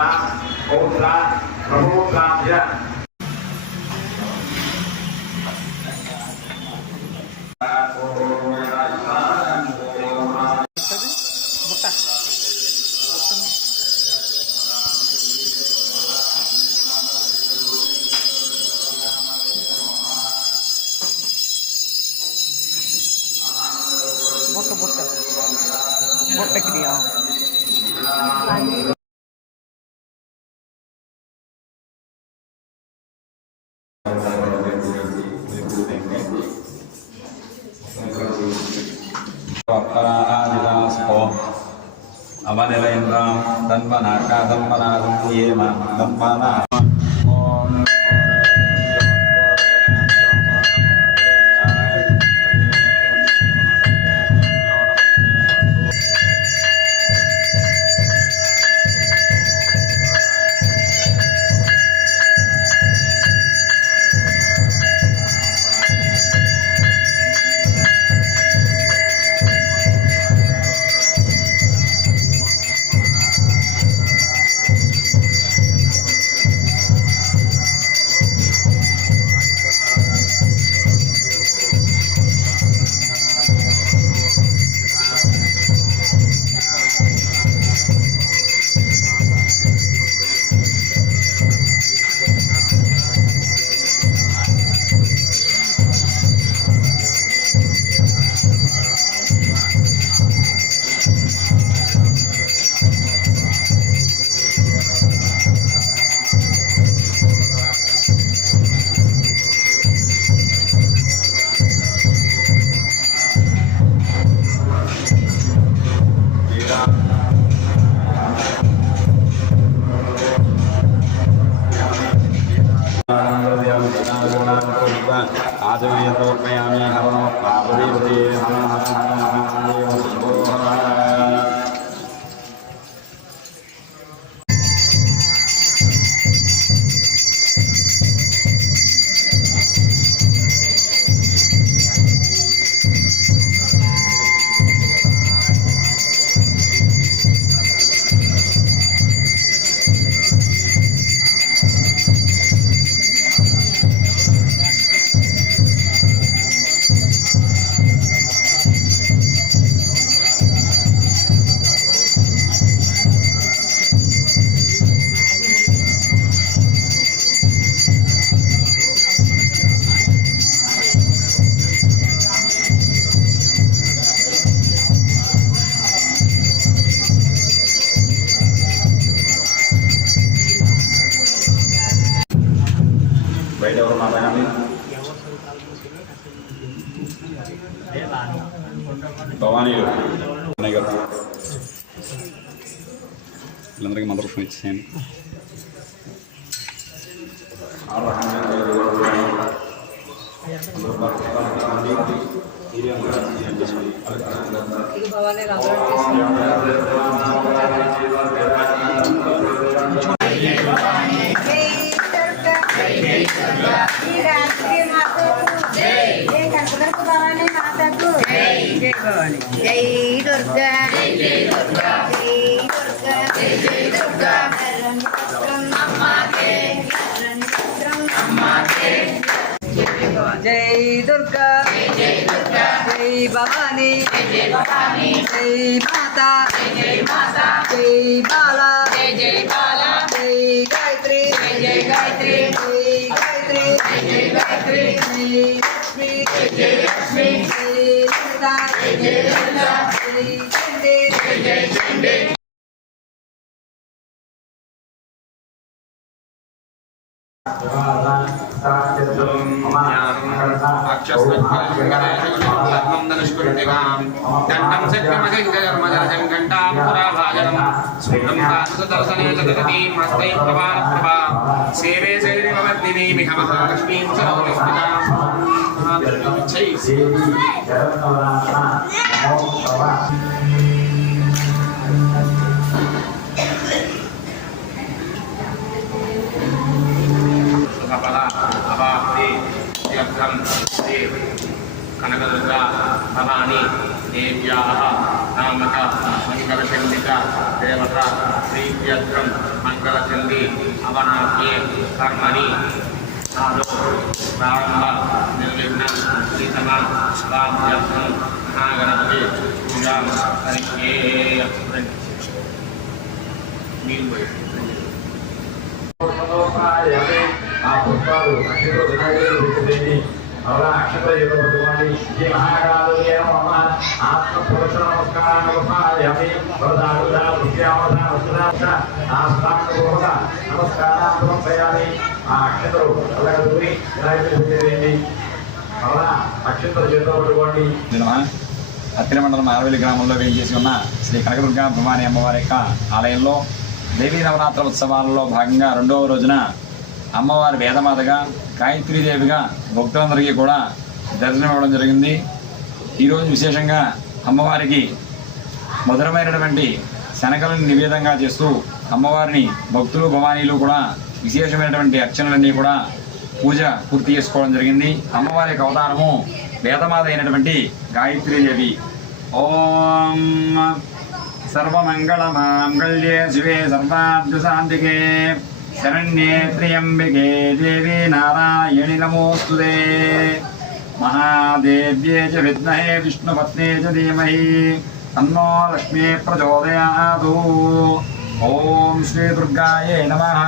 पौत्र प्रभोत्राभ्य Amanilendram dan manaka dan managum yema dan mana आजमेयमी हरण Parvati beda orang apa nanti? Bawa nih loh, naik apa? Lembek motor switchen. Itu bawaannya rambut. Jai Durga, Jai Durga, Jai Durga, Jai Durga, Jai Durga, Jai Bhavani, Jai Mata, Jai Bala, Jai Gayatri, Jai Gayatri, Jai Gayatri, Jai Lakshmi, Kanagadaga, Bhavani, Devyaha, Namaka, Mangalachandika, Devata, Sri Vyatram, మంగళచండి అవనాఖ్యే కర్మణి ఆదో ప్రారంభ నిర్విఘ్న శ్రీతమ స్వాధ్యాసం మహాగణపతి పూజా హరికే ఆ పుష్పాలు అక్షితో వినాయకుడికి అవలా అక్షత పట్టుకోండి ఈ మహాకాళే నమ ఆత్మపురుష నమస్కారామి నమస్కారం చేయాలి. ఆ అక్షతలు అలాగే దూరి వినాయకుడికి అవలా అక్షతలు చేతిలో పట్టుకోండి. అత్తిలి మండలం ఆరవెల్లి గ్రామంలో వేయించేసి ఉన్న శ్రీ కనకదుర్గా భవాని అమ్మవారి యొక్క ఆలయంలో దేవీ నవరాత్రి ఉత్సవాలలో భాగంగా రెండవ రోజున అమ్మవారి వేదమాతగా గాయత్రీదేవిగా భక్తులందరికీ కూడా దర్శనం ఇవ్వడం జరిగింది. ఈరోజు విశేషంగా అమ్మవారికి మధురమైనటువంటి శనగలను నివేదంగా చేస్తూ అమ్మవారిని భక్తులు భవానీలు కూడా విశేషమైనటువంటి అర్చనలన్నీ కూడా పూజ పూర్తి చేసుకోవడం జరిగింది. అమ్మవారి యొక్క అవతారము వేదమాత అయినటువంటి గాయత్రీదేవి. ఓం సర్వమంగళమాంగళ్యే శివే సర్వార్థసాంతికే శరణ్యే త్ర్యంబకే దేవి నారాయణి నమోస్తుతే. మహాదేవ్యే చ విద్మహే విష్ణుపత్నే చ ధీమహి తన్నో లక్ష్మీ ప్రచోదయాతు. ఓం శ్రీ దుర్గాయే నమః.